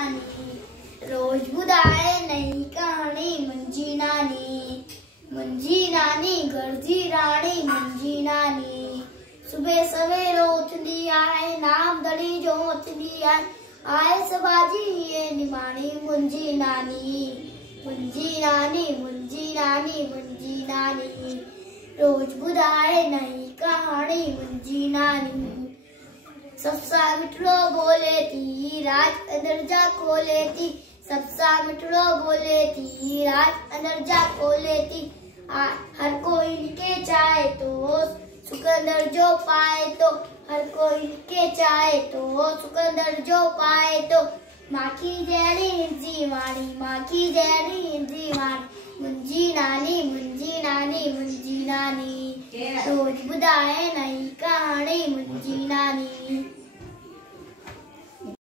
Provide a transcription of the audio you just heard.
नानी। रोज ॿुधाए नई कहाणी मुंहिंजी नानी। मुंहिंजी नानी घर जी राणी मुंहिंजी नानी। सुबह सवेरो उथंदी आहे, नाम दड़ी जो उथंदी आहे, आए सबाजी ये निमाणी मुंहिंजी नानी। मुंहिंजी नानी मुंहिंजी नानी मुंहिंजी नानी। रोज ॿुधाए नई कहाणी मुंहिंजी नानी। सबसा मिठड़ो बोले थी, राज अंदर जा खोले थी। सबसा मिठड़ो बोले थी, राज अंदर जा खोले थी। हर कोई इनके चाहे तो सुकंदर जो पाए तो। हर कोई इनके चाहे तो सुकंदर जो पाए तो। माखी जहिड़ी हिंजी वाणी, माखी जहिड़ी हिंजी वाणी मुंहिंजी नानी मुंहिंजी नानी मुंहिंजी नानी। रोज ॿुधाए नई कहाणी मुंहिंजी नानी।